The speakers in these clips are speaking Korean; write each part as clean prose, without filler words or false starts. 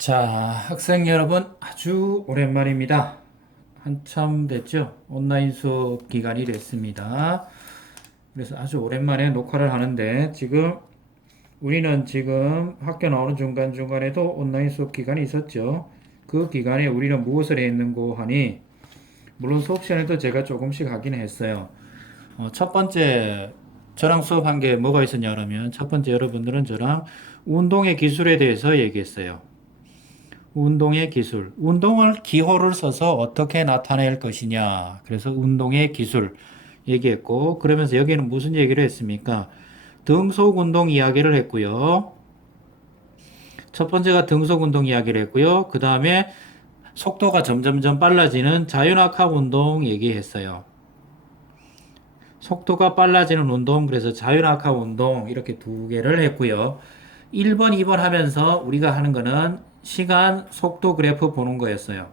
자, 학생 여러분, 아주 오랜만입니다. 한참 됐죠? 온라인 수업 기간이 됐습니다. 그래서 아주 오랜만에 녹화를 하는데, 우리는 지금 학교 나오는 중간중간에도 온라인 수업 기간이 있었죠. 그 기간에 우리는 무엇을 했는고 하니, 물론 수업 시간에도 제가 조금씩 하긴 했어요. 첫 번째, 저랑 수업한 게 뭐가 있었냐 그러면, 첫 번째 여러분들은 저랑 운동의 기술에 대해서 얘기했어요. 운동의 기술. 운동을 기호를 써서 어떻게 나타낼 것이냐. 그래서 운동의 기술 얘기했고, 그러면서 여기는 무슨 얘기를 했습니까? 등속 운동 이야기를 했고요. 첫 번째가 등속 운동 이야기를 했고요. 그 다음에 속도가 점점점 빨라지는 자유낙하 운동 얘기했어요. 속도가 빨라지는 운동, 그래서 자유낙하 운동 이렇게 두 개를 했고요. 1번, 2번 하면서 우리가 하는 거는 시간, 속도 그래프 보는 거였어요.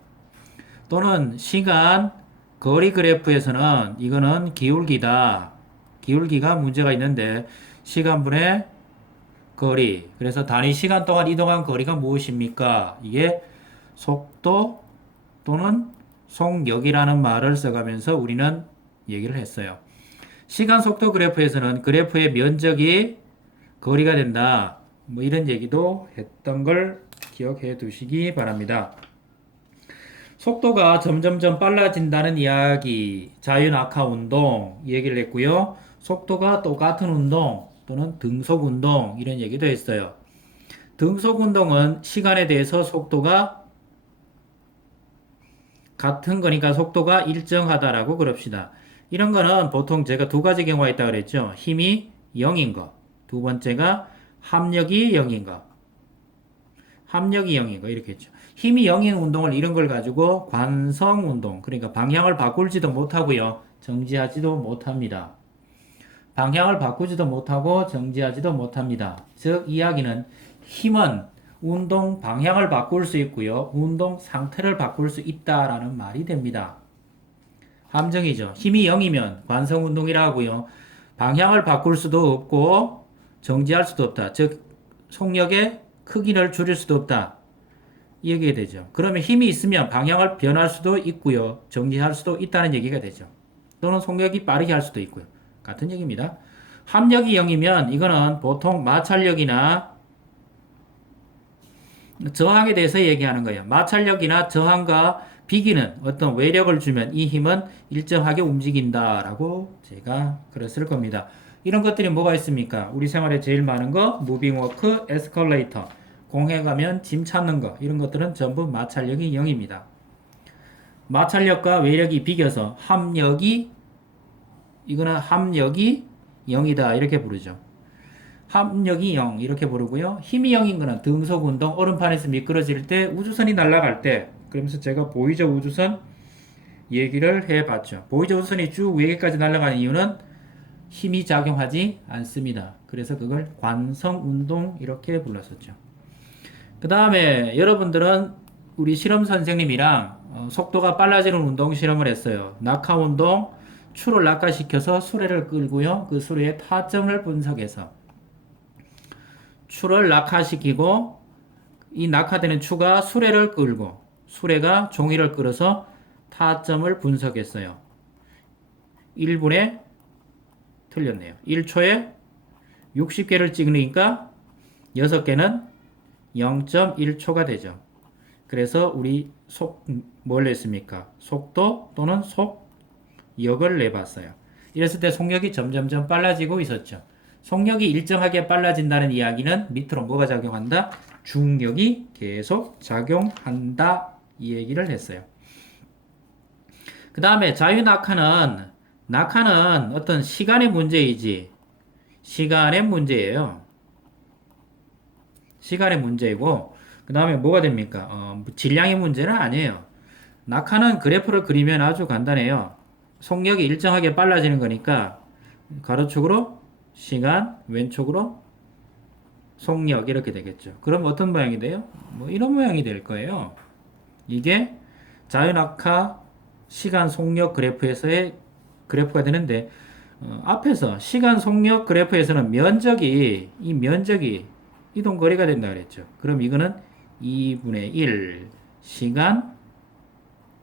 또는 시간, 거리 그래프에서는 이거는 기울기다. 기울기가 문제가 있는데 시간분의 거리. 그래서 단위 시간 동안 이동한 거리가 무엇입니까? 이게 속도 또는 속력이라는 말을 써가면서 우리는 얘기를 했어요. 시간 속도 그래프에서는 그래프의 면적이 거리가 된다. 뭐 이런 얘기도 했던 걸 기억해 두시기 바랍니다. 속도가 점점점 빨라진다는 이야기, 자유낙하 운동 얘기를 했고요. 속도가 똑같은 운동 또는 등속 운동 이런 얘기도 했어요. 등속 운동은 시간에 대해서 속도가 같은 거니까 속도가 일정하다라고 그럽시다. 이런 거는 보통 제가 두 가지 경우가 있다고 그랬죠. 힘이 0인 거. 두 번째가 합력이 0인 거. 합력이 0인 거 이렇게 했죠. 힘이 0인 운동을 이런 걸 가지고 관성 운동, 그러니까 방향을 바꿀지도 못하고요. 정지하지도 못합니다. 방향을 바꾸지도 못하고 정지하지도 못합니다. 즉 이야기는 힘은 운동 방향을 바꿀 수 있고요. 운동 상태를 바꿀 수 있다라는 말이 됩니다. 함정이죠. 힘이 0이면 관성 운동이라 하고요. 방향을 바꿀 수도 없고 정지할 수도 없다. 즉 속력의 크기를 줄일 수도 없다. 이 얘기가 되죠. 그러면 힘이 있으면 방향을 변할 수도 있고요. 정지할 수도 있다는 얘기가 되죠. 또는 속력이 빠르게 할 수도 있고요. 같은 얘기입니다. 합력이 0이면 이거는 보통 마찰력이나 저항에 대해서 얘기하는 거예요. 마찰력이나 저항과 비기는 어떤 외력을 주면 이 힘은 일정하게 움직인다라고 제가 그랬을 겁니다. 이런 것들이 뭐가 있습니까? 우리 생활에 제일 많은 거, 무빙워크, 에스컬레이터, 공회 가면 짐 찾는 거, 이런 것들은 전부 마찰력이 0입니다. 마찰력과 외력이 비겨서 이거는 합력이 0이다 이렇게 부르죠. 합력이 0 이렇게 부르고요. 힘이 0인 거는 등속 운동, 얼음판에서 미끄러질 때, 우주선이 날아갈 때, 그러면서 제가 보이저 우주선 얘기를 해봤죠. 보이저 우주선이 쭉 외계까지 날아가는 이유는 힘이 작용하지 않습니다. 그래서 그걸 관성 운동 이렇게 불렀었죠. 그 다음에 여러분들은 우리 실험 선생님이랑 속도가 빨라지는 운동 실험을 했어요. 낙하 운동, 추를 낙하시켜서 수레를 끌고요. 그 수레의 타점을 분석해서 추를 낙하시키고 이 낙하되는 추가 수레를 끌고 수레가 종이를 끌어서 타점을 분석했어요. 1분에 틀렸네요. 1초에 60개를 찍으니까 6개는 0.1초가 되죠. 그래서 우리 뭘 했습니까? 속도 또는 속력을 내봤어요. 이랬을 때 속력이 점점점 빨라지고 있었죠. 속력이 일정하게 빨라진다는 이야기는 밑으로 뭐가 작용한다? 중력이 계속 작용한다. 이 얘기를 했어요. 그 다음에 낙하는 어떤 시간의 문제이지, 시간의 문제예요. 시간의 문제이고, 그 다음에 뭐가 됩니까? 질량의 문제는 아니에요. 낙하는 그래프를 그리면 아주 간단해요. 속력이 일정하게 빨라지는 거니까, 가로축으로 시간, 왼쪽으로 속력 이렇게 되겠죠. 그럼 어떤 모양이 돼요? 뭐 이런 모양이 될 거예요. 이게 자유낙하 시간 속력 그래프에서의 그래프가 되는데 앞에서 시간 속력 그래프에서는 이 면적이 이동 거리가 된다 그랬죠. 그럼 이거는 2분의 1 시간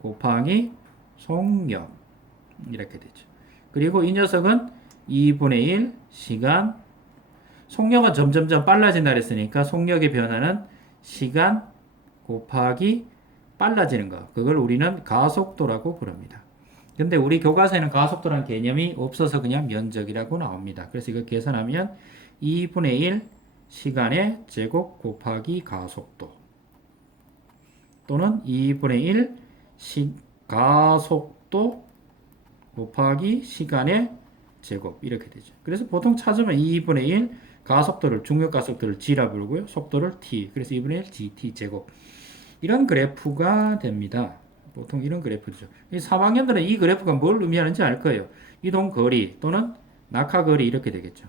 곱하기 속력 이렇게 되죠. 그리고 이 녀석은 2분의 1 시간 속력은 점점점 빨라진다 그랬으니까 속력의 변화는 시간 곱하기 빨라지는 거. 그걸 우리는 가속도라고 부릅니다. 근데 우리 교과서에는 가속도라는 개념이 없어서 그냥 면적이라고 나옵니다. 그래서 이거 계산하면 2분의 1 시간의 제곱 곱하기 가속도 또는 2분의 1 가속도 곱하기 시간의 제곱 이렇게 되죠. 그래서 보통 찾으면 2분의 1 가속도를 중력 가속도를 g라 부르고요. 속도를 t. 그래서 2분의 1 gt 제곱. 이런 그래프가 됩니다. 보통 이런 그래프죠. 3학년들은 이 그래프가 뭘 의미하는지 알 거예요. 이동 거리 또는 낙하 거리 이렇게 되겠죠.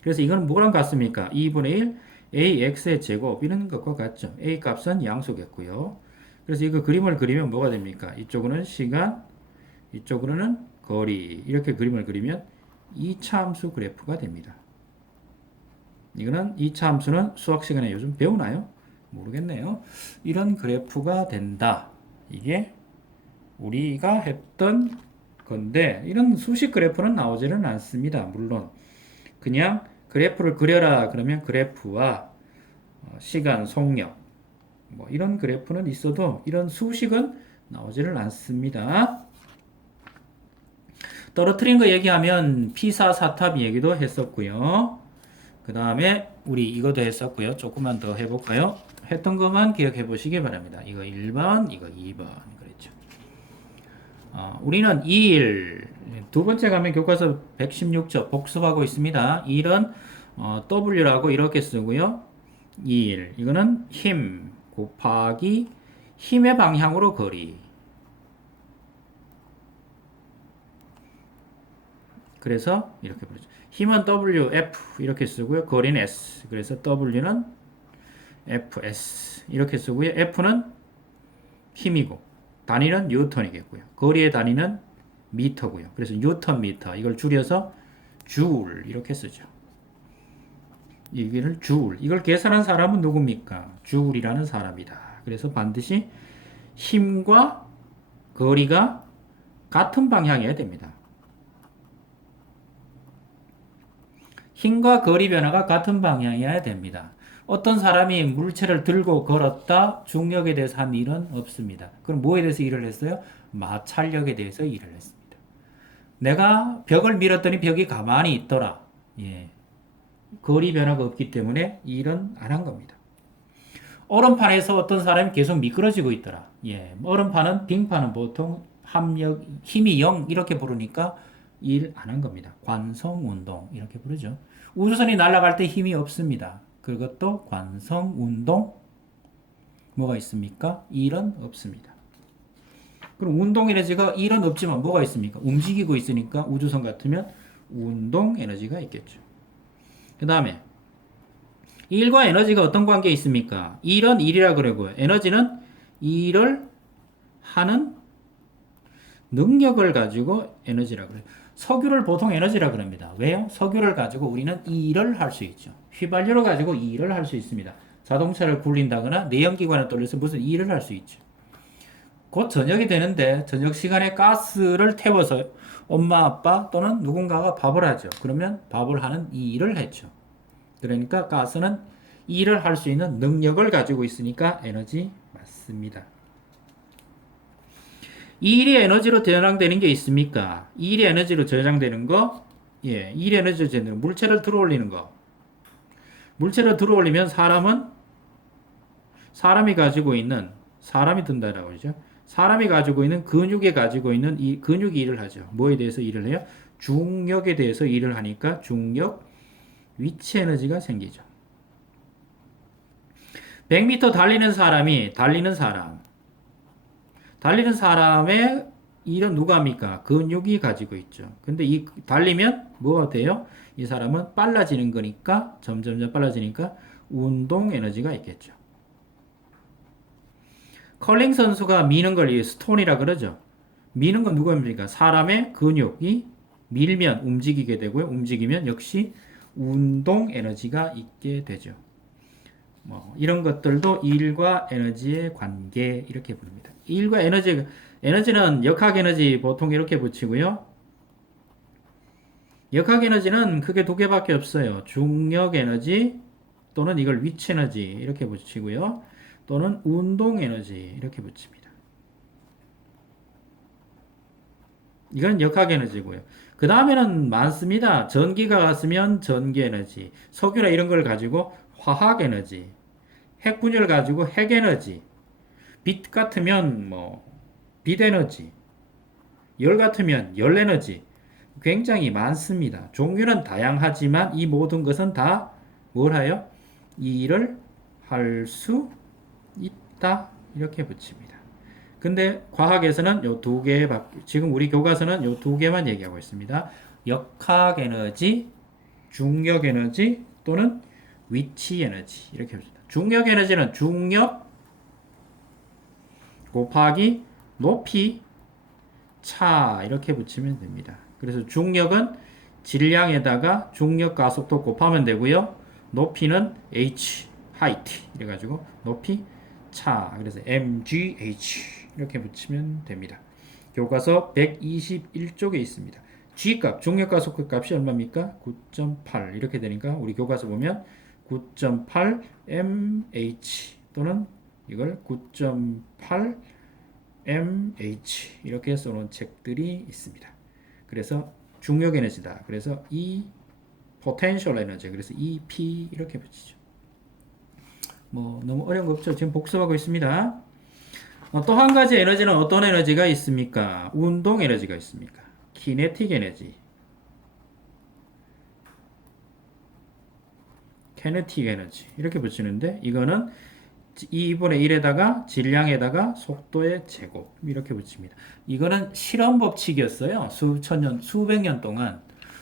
그래서 이건 뭐랑 같습니까? 2분의 1 ax의 제곱 이런 것과 같죠. a 값은 양수겠고요. 그래서 이거 그림을 그리면 뭐가 됩니까? 이쪽으로는 시간, 이쪽으로는 거리 이렇게 그림을 그리면 2차 함수 그래프가 됩니다. 이거는 2차 함수는 수학 시간에 요즘 배우나요? 모르겠네요. 이런 그래프가 된다. 이게 우리가 했던 건데 이런 수식 그래프는 나오지는 않습니다. 물론 그냥 그래프를 그려라 그러면 그래프와 시간, 속력 뭐 이런 그래프는 있어도 이런 수식은 나오지를 않습니다. 떨어뜨린 거 얘기하면 피사 사탑 얘기도 했었고요. 그 다음에 우리 이것도 했었고요. 조금만 더 해볼까요? 했던 것만 기억해 보시기 바랍니다. 이거 1번, 이거 2번 그랬죠. 우리는 2일 두 번째 가면 교과서 116쪽 복습하고 있습니다. 1은 W라고 이렇게 쓰고요. 2일 이거는 힘 곱하기 힘의 방향으로 거리. 그래서 이렇게 부르죠. 힘은 W, F 이렇게 쓰고요. 거리는 S. 그래서 W는 FS 이렇게 쓰고요. F는 힘이고 단위는 뉴턴이겠고요. 거리의 단위는 미터고요. 그래서 뉴턴 미터 이걸 줄여서 줄 이렇게 쓰죠. 이걸 줄 이걸 계산한 사람은 누굽니까? 줄이라는 사람이다. 그래서 반드시 힘과 거리가 같은 방향이어야 됩니다. 힘과 거리 변화가 같은 방향이어야 됩니다. 어떤 사람이 물체를 들고 걸었다 중력에 대해서 한 일은 없습니다. 그럼 뭐에 대해서 일을 했어요? 마찰력에 대해서 일을 했습니다. 내가 벽을 밀었더니 벽이 가만히 있더라. 예. 거리 변화가 없기 때문에 일은 안 한 겁니다. 얼음판에서 어떤 사람이 계속 미끄러지고 있더라. 예. 얼음판은 빙판은 보통 합력 힘이 0 이렇게 부르니까 일 안 한 겁니다. 관성운동 이렇게 부르죠. 우주선이 날아갈 때 힘이 없습니다. 그것도 관성운동 뭐가 있습니까? 일은 없습니다. 그럼 운동 에너지가 일은 없지만 뭐가 있습니까? 움직이고 있으니까 우주선 같으면 운동 에너지가 있겠죠. 그 다음에 일과 에너지가 어떤 관계에 있습니까? 일은 일이라 그러고요. 에너지는 일을 하는 능력을 가지고 에너지라 그래요. 석유를 보통 에너지라 그럽니다. 왜요? 석유를 가지고 우리는 이 일을 할 수 있죠. 휘발유를 가지고 이 일을 할 수 있습니다. 자동차를 굴린다거나 내연기관을 돌려서 무슨 일을 할 수 있죠. 곧 저녁이 되는데 저녁 시간에 가스를 태워서 엄마 아빠 또는 누군가가 밥을 하죠. 그러면 밥을 하는 이 일을 했죠. 그러니까 가스는 이 일을 할 수 있는 능력을 가지고 있으니까 에너지 맞습니다. 이 일이 에너지로 저장되는 게 있습니까? 이 일이 에너지로 저장되는 거, 예, 이 일이 에너지로 저장되는 물체를 들어올리는 거. 물체를 들어올리면 사람이 가지고 있는, 사람이 든다라고 하죠. 사람이 가지고 있는 근육에 가지고 있는 이 근육이 일을 하죠. 뭐에 대해서 일을 해요? 중력에 대해서 일을 하니까 중력 위치 에너지가 생기죠. 100m 달리는 사람의 일은 누가 합니까? 근육이 가지고 있죠. 근데 이 달리면 뭐가 돼요? 이 사람은 빨라지는 거니까 점점점 빨라지니까 운동 에너지가 있겠죠. 컬링 선수가 미는 걸 스톤이라 그러죠. 미는 건 누구입니까? 사람의 근육이 밀면 움직이게 되고요. 움직이면 역시 운동 에너지가 있게 되죠. 뭐 이런 것들도 일과 에너지의 관계 이렇게 부릅니다. 일과 에너지는 역학 에너지 보통 이렇게 붙이고요. 역학 에너지는 크게 두 개밖에 없어요. 중력 에너지 또는 이걸 위치 에너지 이렇게 붙이고요. 또는 운동 에너지 이렇게 붙입니다. 이건 역학 에너지고요. 그 다음에는 많습니다. 전기가 갔으면 전기 에너지, 석유나 이런 걸 가지고 화학 에너지, 핵분열 가지고 핵 에너지, 빛 같으면 뭐 빛 에너지, 열 같으면 열 에너지, 굉장히 많습니다. 종류는 다양하지만 이 모든 것은 다 뭘 하여? 일을 할 수 있다. 이렇게 붙입니다. 근데 과학에서는 요 두 개, 지금 우리 교과서는 요 두 개만 얘기하고 있습니다. 역학 에너지, 중력 에너지 또는 위치 에너지. 이렇게 합니다. 중력 에너지는 중력 곱하기 높이 차 이렇게 붙이면 됩니다. 그래서 중력은 질량에다가 중력 가속도 곱하면 되고요. 높이는 h, height 이래가지고 높이 차 그래서 mgh 이렇게 붙이면 됩니다. 교과서 121쪽에 있습니다. G값, 중력 가속도 값이 얼마입니까? 9.8 이렇게 되니까 우리 교과서 보면 9.8 mh 또는 이걸 9.8 mh 이렇게 써놓은 책들이 있습니다. 그래서 중력 에너지다. 그래서 E potential 에너지. 그래서 EP 이렇게 붙이죠. 뭐 너무 어려운 거 없죠. 지금 복습하고 있습니다. 또 한 가지 에너지는 어떤 에너지가 있습니까? 운동 에너지가 있습니까? kinetic 에너지, kinetic 에너지 이렇게 붙이는데 이거는 2분의 1에다가 질량에다가 속도의 제곱 이렇게 붙입니다. 이거는 실험 법칙이었어요. 수천 년, 수백 년 동안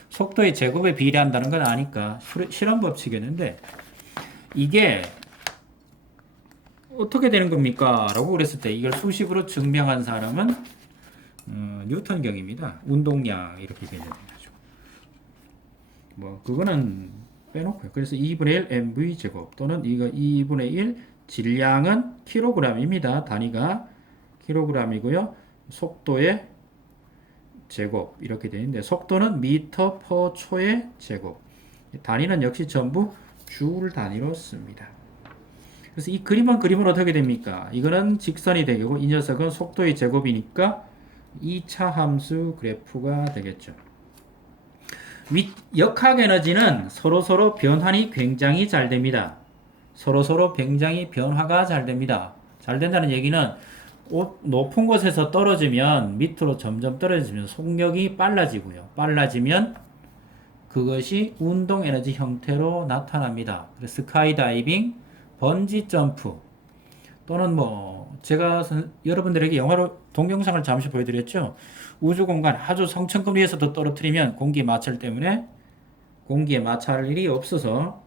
속도의 제곱에 비례한다는 건 아니까 실험 법칙이었는데 이게 어떻게 되는 겁니까? 라고 그랬을 때 이걸 수식으로 증명한 사람은 뉴턴경입니다. 운동량 이렇게 개념해가지고 뭐 그거는 빼놓고요. 그래서 2분의 1 mv 제곱 또는 이거 2분의 1 질량은 킬로그램입니다. 단위가 킬로그램이고요. 속도의 제곱 이렇게 되는데 속도는 미터 퍼 초의 제곱. 단위는 역시 전부 줄 단위로 씁니다. 그래서 이 그림은 어떻게 됩니까? 이거는 직선이 되고 이 녀석은 속도의 제곱이니까 2차 함수 그래프가 되겠죠. 역학 에너지는 서로서로 변환이 굉장히 잘 됩니다. 서로서로 굉장히 변화가 잘 됩니다. 잘 된다는 얘기는 높은 곳에서 떨어지면 밑으로 점점 떨어지면 속력이 빨라지고요. 빨라지면 그것이 운동 에너지 형태로 나타납니다. 그래서 스카이다이빙, 번지 점프 또는 뭐 제가 여러분들에게 영화로 동영상을 잠시 보여드렸죠. 우주공간 아주 성층권 위에서도 떨어뜨리면 공기 마찰 때문에 공기에 마찰 일이 없어서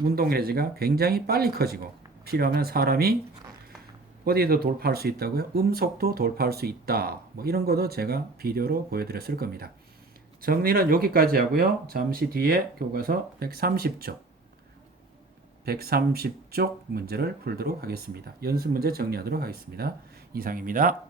운동 에너지가 굉장히 빨리 커지고 필요하면 사람이 어디에도 돌파할 수 있다고요? 음속도 돌파할 수 있다. 뭐 이런 것도 제가 비디오로 보여드렸을 겁니다. 정리는 여기까지 하고요. 잠시 뒤에 교과서 130쪽 문제를 풀도록 하겠습니다. 연습 문제 정리하도록 하겠습니다. 이상입니다.